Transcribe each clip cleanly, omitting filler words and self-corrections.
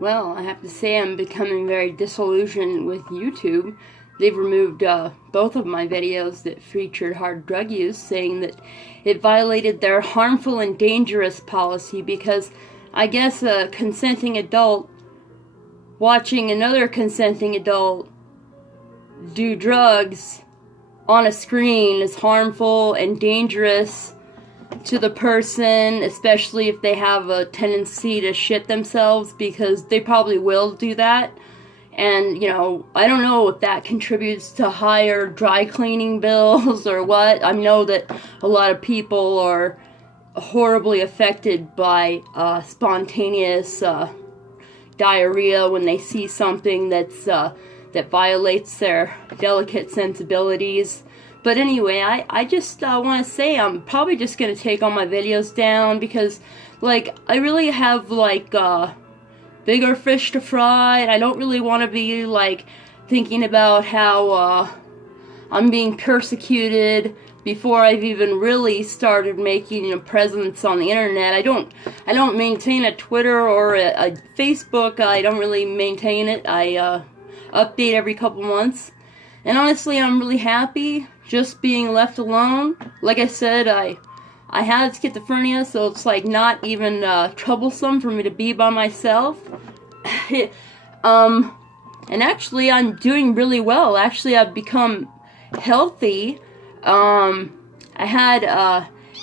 Well, I have to say I'm becoming very disillusioned with YouTube. They've removed both of my videos that featured hard drug use, saying that it violated their harmful and dangerous policy because I guess a consenting adult watching another consenting adult do drugs on a screen is harmful and dangerous to the person, especially if they have a tendency to shit themselves, because they probably will do that. And, you know, I don't know if that contributes to higher dry cleaning bills or what. I know that a lot of people are horribly affected by spontaneous diarrhea when they see something that violates their delicate sensibilities. But anyway, I just want to say I'm probably just going to take all my videos down because, like, I really have, like, bigger fish to fry, and I don't really want to be, like, thinking about how I'm being persecuted before I've even really started making a presence on the internet. I don't maintain a Twitter or a Facebook. I don't really maintain it. I update every couple months. And honestly, I'm really happy just being left alone. Like I said, I had schizophrenia, so it's like not even troublesome for me to be by myself. And actually, I'm doing really well. Actually, I've become healthy. I had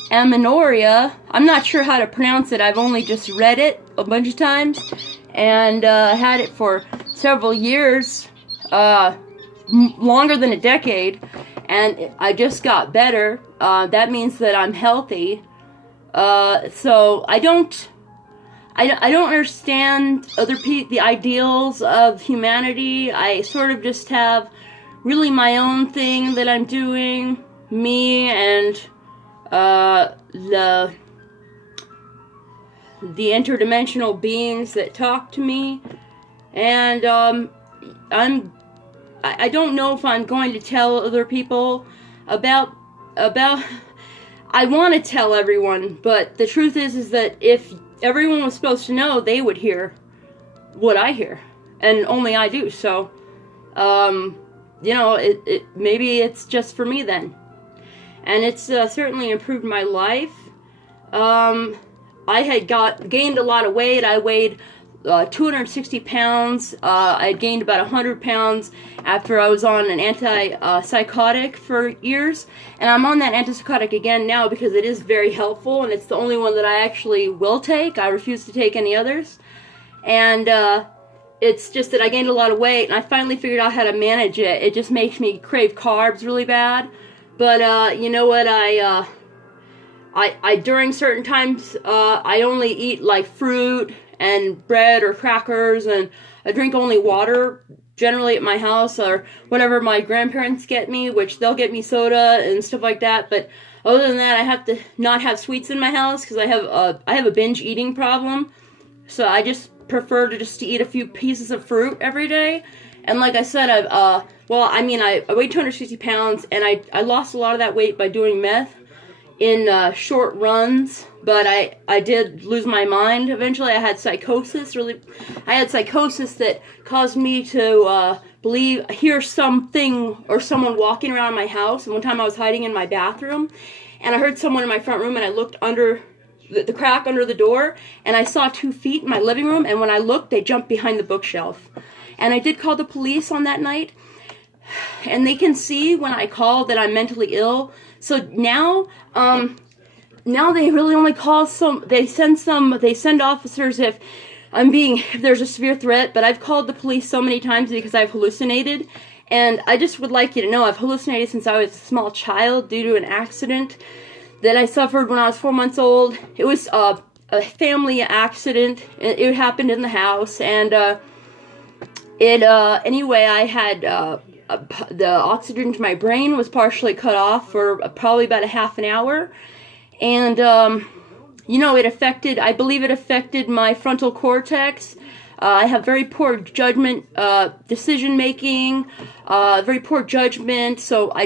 amenorrhea. I'm not sure how to pronounce it. I've only just read it a bunch of times, and had it for several years. Longer than a decade, and I just got better. That means that I'm healthy. So I don't understand the ideals of humanity. I sort of just have really my own thing that I'm doing, me and the interdimensional beings that talk to me, and I don't know if I'm going to tell other people about I want to tell everyone, but the truth is that if everyone was supposed to know, they would hear what I hear, and only I do. So, you know, maybe it's just for me then, and it's certainly improved my life. I had gained a lot of weight. I weighed 260 pounds. I gained about 100 pounds after I was on an antipsychotic for years. And I'm on that antipsychotic again now because it is very helpful, and it's the only one that I actually will take. I refuse to take any others. And it's just that I gained a lot of weight, and I finally figured out how to manage it. It just makes me crave carbs really bad. But you know what? I during certain times, I only eat like fruit and bread or crackers, and I drink only water generally at my house, or whatever my grandparents get me, which they'll get me soda and stuff like that. But other than that, I have to not have sweets in my house because I have a binge eating problem. So I just prefer to eat a few pieces of fruit every day. And like I said, I weighed 260 pounds, and I lost a lot of that weight by doing meth in short runs, but I did lose my mind eventually. I had psychosis. I had psychosis that caused me to hear something or someone walking around my house. And one time I was hiding in my bathroom, and I heard someone in my front room, and I looked under the crack under the door, and I saw 2 feet in my living room, and when I looked, they jumped behind the bookshelf. And I did call the police on that night, and they can see when I call that I'm mentally ill. So now they really only call they send officers if there's a severe threat, but I've called the police so many times because I've hallucinated, and I just would like you to know I've hallucinated since I was a small child due to an accident that I suffered when I was 4 months old. It was a family accident. It happened in the house, and anyway, I had the oxygen to my brain was partially cut off for probably about a half an hour, and you know, I believe it affected my frontal cortex. I have very poor judgment, decision making, very poor judgment. So I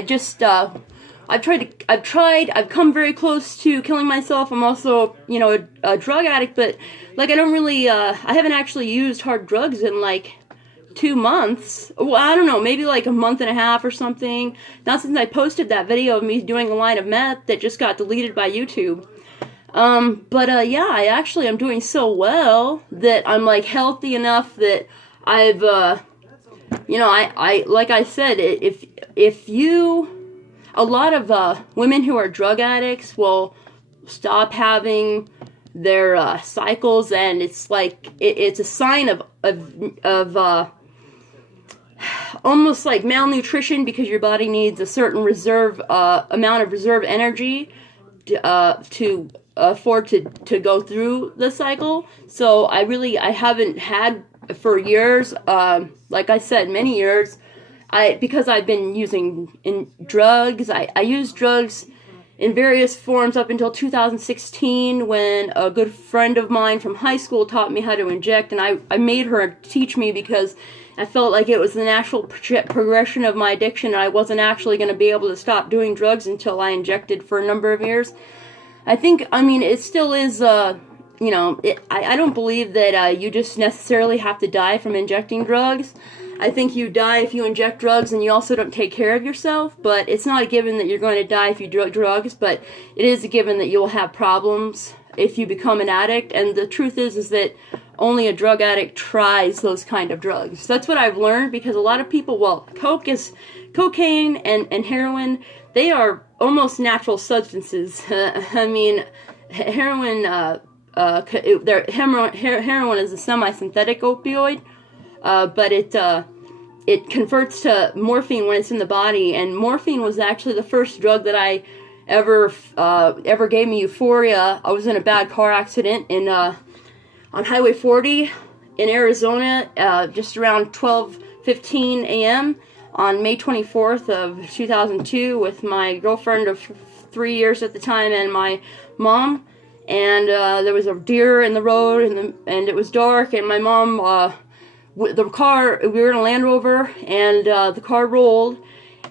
I've come very close to killing myself. I'm also, you know, a drug addict, but like I don't really, I haven't actually used hard drugs in like 2 months. Well, I don't know, maybe like a month and a half or something. Not since I posted that video of me doing a line of meth that just got deleted by YouTube. Yeah, I'm doing so well that I'm like healthy enough that I've, you know, I like I said, if you, a lot of women who are drug addicts will stop having their cycles, and it's like it's a sign of almost like malnutrition, because your body needs a certain reserve amount of reserve energy to afford to go through the cycle. So I haven't had for years, like I said, many years, because I've been using drugs. I used drugs in various forms up until 2016, when a good friend of mine from high school taught me how to inject, and I made her teach me because I felt like it was the natural progression of my addiction, and I wasn't actually going to be able to stop doing drugs until I injected for a number of years. I mean, it still is, you know, I don't believe that you just necessarily have to die from injecting drugs. I think you die if you inject drugs and you also don't take care of yourself, but it's not a given that you're going to die if you do drugs, but it is a given that you'll have problems if you become an addict, and the truth is that only a drug addict tries those kind of drugs. That's what I've learned, because a lot of people, well, cocaine and heroin, they are almost natural substances. I mean, heroin is a semi-synthetic opioid, but it converts to morphine when it's in the body, and morphine was actually the first drug that I ever gave me euphoria. I was in a bad car accident on Highway 40 in Arizona, just around 12:15 a.m. on May 24th of 2002 with my girlfriend of 3 years at the time and my mom. And there was a deer in the road, and it was dark, and my mom, we were in a Land Rover, and the car rolled,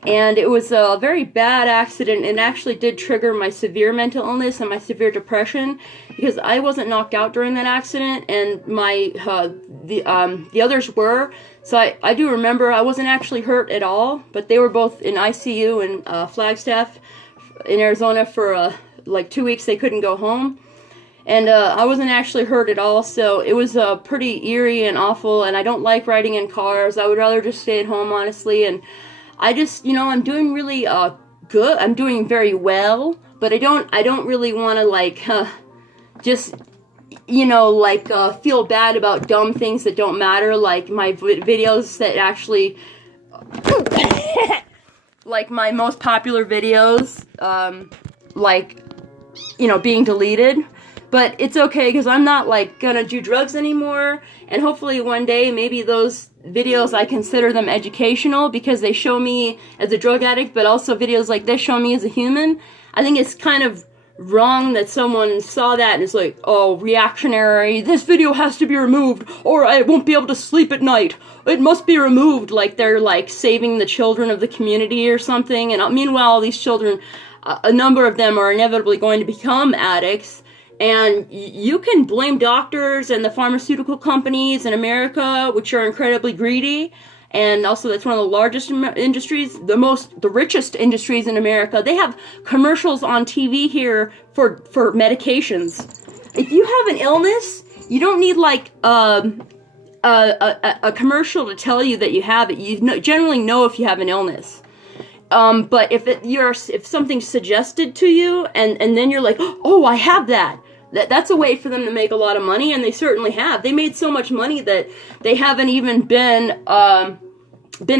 and it was a very bad accident, and actually did trigger my severe mental illness and my severe depression, because I wasn't knocked out during that accident, and the others were. So I do remember I wasn't actually hurt at all, but they were both in ICU in Flagstaff in Arizona for like 2 weeks. They couldn't go home. And I wasn't actually hurt at all, so it was pretty eerie and awful, and I don't like riding in cars. I would rather just stay at home, honestly, and I just, you know, I'm doing really good. I'm doing very well, but I don't really want to, like, just, you know, like, feel bad about dumb things that don't matter, like my videos that actually, like my most popular videos, like, you know, being deleted. But it's okay, because I'm not, like, gonna do drugs anymore, and hopefully one day, maybe those videos, I consider them educational, because they show me as a drug addict, but also videos like this show me as a human. I think it's kind of wrong that someone saw that and is like, oh, reactionary, this video has to be removed, or I won't be able to sleep at night. It must be removed, like they're, like, saving the children of the community or something, and meanwhile, these children, a number of them are inevitably going to become addicts. And you can blame doctors and the pharmaceutical companies in America, which are incredibly greedy. And also, that's one of the largest industries, the richest industries in America. They have commercials on TV here for medications. If you have an illness, you don't need, like, a commercial to tell you that you have it. You generally know if you have an illness. But if something's suggested to you, and then you're like, oh, I have that. That's a way for them to make a lot of money, and they certainly have. They made so much money that they haven't even been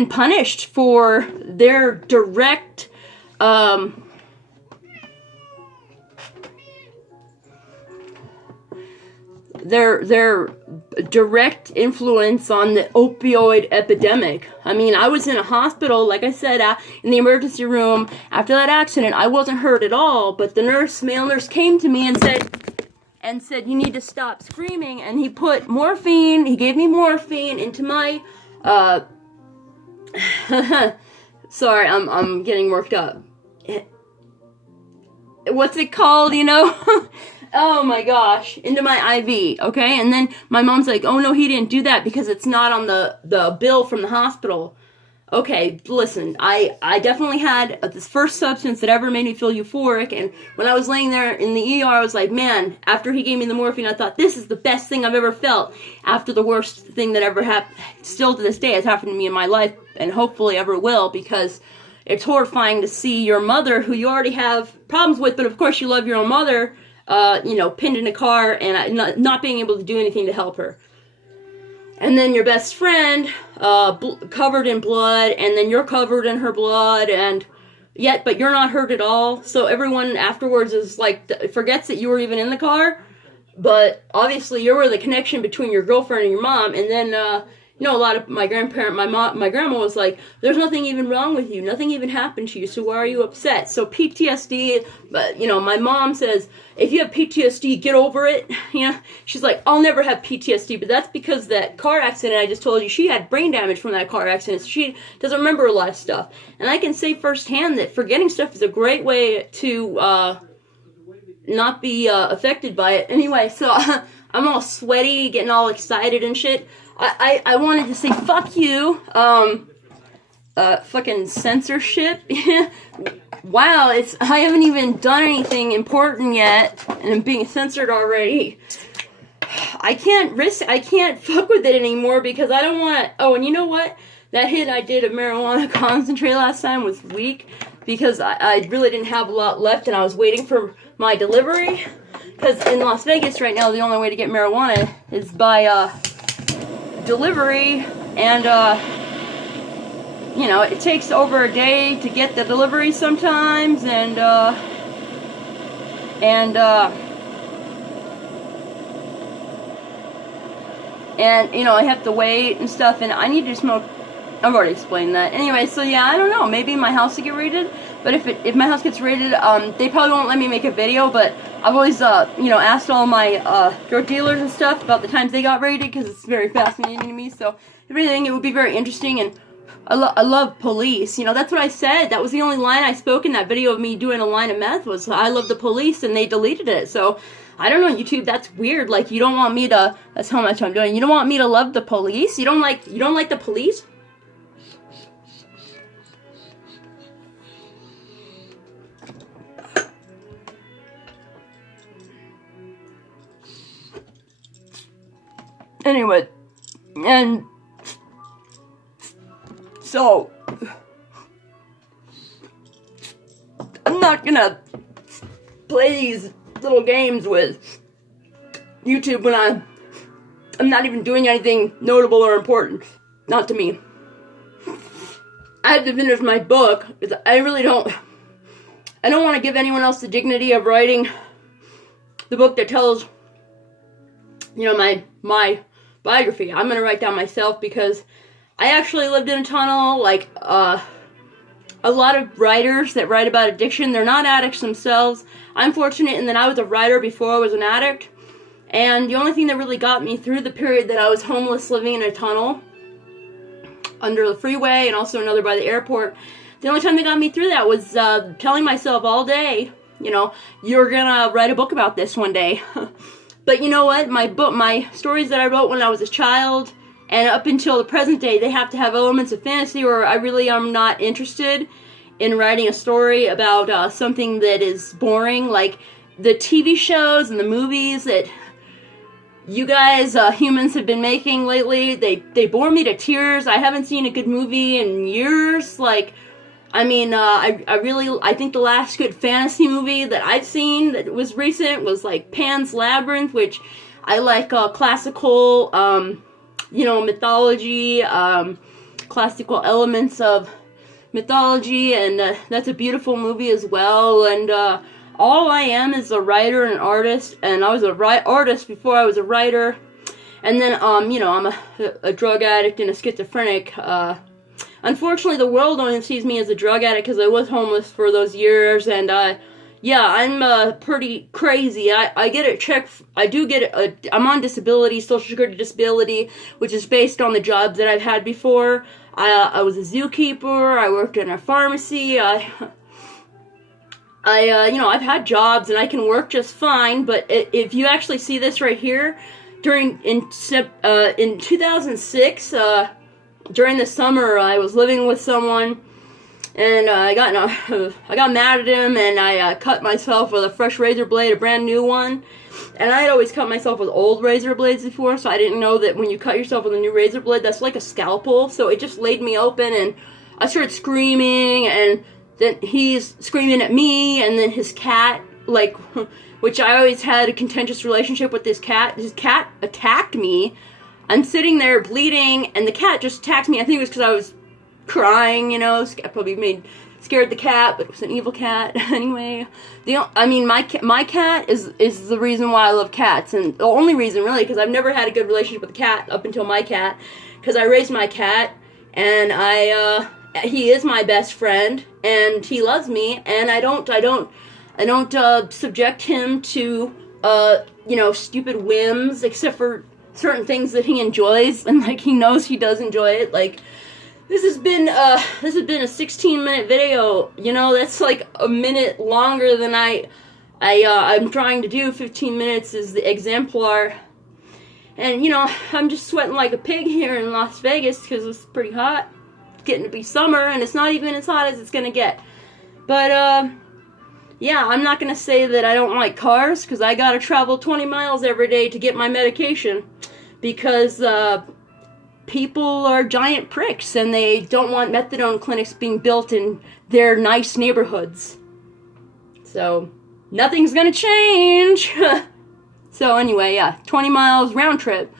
punished for their direct their direct influence on the opioid epidemic. I mean, I was in a hospital, like I said, in the emergency room after that accident. I wasn't hurt at all, but the male nurse came to me and said, you need to stop screaming, and he gave me morphine into my, sorry, I'm getting worked up. what's it called, you know? Oh my gosh, into my IV, okay? And then my mom's like, oh no, he didn't do that because it's not on the bill from the hospital. Okay, listen, I definitely had this first substance that ever made me feel euphoric, and when I was laying there in the ER, I was like, man, after he gave me the morphine, I thought, this is the best thing I've ever felt, after the worst thing that ever happened, still to this day, has happened to me in my life, and hopefully ever will, because it's horrifying to see your mother, who you already have problems with, but of course you love your own mother, you know, pinned in a car, and not being able to do anything to help her. And then your best friend, covered in blood, and then you're covered in her blood, and but you're not hurt at all. So everyone afterwards is like, forgets that you were even in the car. But obviously you were the connection between your girlfriend and your mom. And then, you know, a lot of my grandma was like, there's nothing even wrong with you. Nothing even happened to you. So why are you upset? So PTSD, but, you know, my mom says, if you have PTSD, get over it. You know, she's like, I'll never have PTSD, but that's because that car accident I just told you, she had brain damage from that car accident. So she doesn't remember a lot of stuff. And I can say firsthand that forgetting stuff is a great way to not be affected by it. Anyway, so I'm all sweaty, getting all excited and shit. I wanted to say fuck you, fucking censorship. Wow, I haven't even done anything important yet, and I'm being censored already. I can't fuck with it anymore because I don't want to. Oh, and you know what? That hit I did of marijuana concentrate last time was weak because I really didn't have a lot left, and I was waiting for my delivery. Because in Las Vegas right now, the only way to get marijuana is by delivery, and you know, it takes over a day to get the delivery sometimes, and you know, I have to wait and stuff, and I need to smoke. I've already explained that. Anyway, so yeah, I don't know, maybe my house will get raided, but if my house gets raided, they probably won't let me make a video, but I've always, you know, asked all my drug dealers and stuff about the times they got raided, because it's very fascinating to me, so if anything, it would be very interesting, and I love police. You know, that's what I said. That was the only line I spoke in that video of me doing a line of meth was, I love the police, and they deleted it. So, I don't know, YouTube, that's weird. Like, you don't want me to, that's how much I'm doing. You don't want me to love the police? You don't like the police? Anyway, and so, I'm not gonna play these little games with YouTube when I'm not even doing anything notable or important. Not to me. I had to finish my book, because I don't want to give anyone else the dignity of writing the book that tells, you know, my biography. I'm gonna write down myself, because I actually lived in a tunnel. Like, a lot of writers that write about addiction, they're not addicts themselves. I'm fortunate in that I was a writer before I was an addict, and the only thing that really got me through the period that I was homeless living in a tunnel under the freeway, and also another by the airport, the only time that got me through that was telling myself all day, you know, you're gonna write a book about this one day. But you know what? My stories that I wrote when I was a child, and up until the present day, they have to have elements of fantasy, or I really am not interested in writing a story about something that is boring, like the TV shows and the movies that you guys, humans, have been making lately. They bore me to tears. I haven't seen a good movie in years. Like, I mean, I think the last good fantasy movie that I've seen that was recent was like Pan's Labyrinth, which I like classical, you know, mythology, classical elements of mythology, and that's a beautiful movie as well. And all I am is a writer and an artist, and I was a artist before I was a writer. And then, you know, I'm a drug addict and a schizophrenic. Unfortunately, the world only sees me as a drug addict because I was homeless for those years, and yeah, I'm pretty crazy. I get it checked. I do get it. I'm on disability, Social Security disability, which is based on the jobs that I've had before. I was a zookeeper. I worked in a pharmacy. I've had jobs and I can work just fine, but if you actually see this right here, in 2006, during the summer, I was living with someone, and I got mad at him, and I cut myself with a fresh razor blade, a brand new one. And I had always cut myself with old razor blades before, so I didn't know that when you cut yourself with a new razor blade, that's like a scalpel. So it just laid me open, and I started screaming, and then he's screaming at me, and then his cat, like, which I always had a contentious relationship with this cat. His cat attacked me. I'm sitting there bleeding, and the cat just attacked me. I think it was because I was crying, I probably scared the cat, but it was an evil cat. Anyway, my cat is the reason why I love cats, and the only reason, really, because I've never had a good relationship with a cat up until my cat, because I raised my cat, and he is my best friend, and he loves me, and I don't subject him to, stupid whims, except for certain things that he enjoys, and, like, he knows he does enjoy it. Like, this has been a 16-minute video, that's like a minute longer than I'm trying to do. 15 minutes is the exemplar. And, I'm just sweating like a pig here in Las Vegas because it's pretty hot. It's getting to be summer, and it's not even as hot as it's going to get. But, yeah, I'm not going to say that I don't like cars, because I got to travel 20 miles every day to get my medication, because people are giant pricks, and they don't want methadone clinics being built in their nice neighborhoods. So, nothing's going to change. So anyway, yeah, 20 miles round trip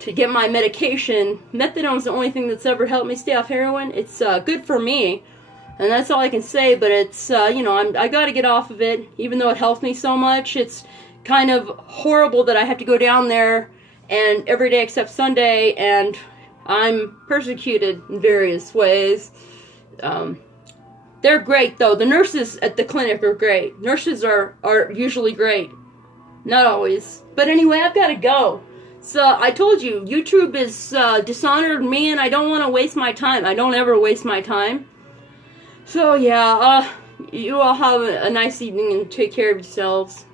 to get my medication. Methadone's the only thing that's ever helped me stay off heroin. It's good for me, and that's all I can say, but it's, I gotta get off of it, even though it helps me so much. It's kind of horrible that I have to go down there and every day except Sunday, and I'm persecuted in various ways. They're great, though. The nurses at the clinic are great. Nurses are usually great. Not always. But anyway, I've got to go. So, I told you, YouTube has dishonored me, and I don't want to waste my time. I don't ever waste my time. So, yeah, you all have a nice evening, and take care of yourselves.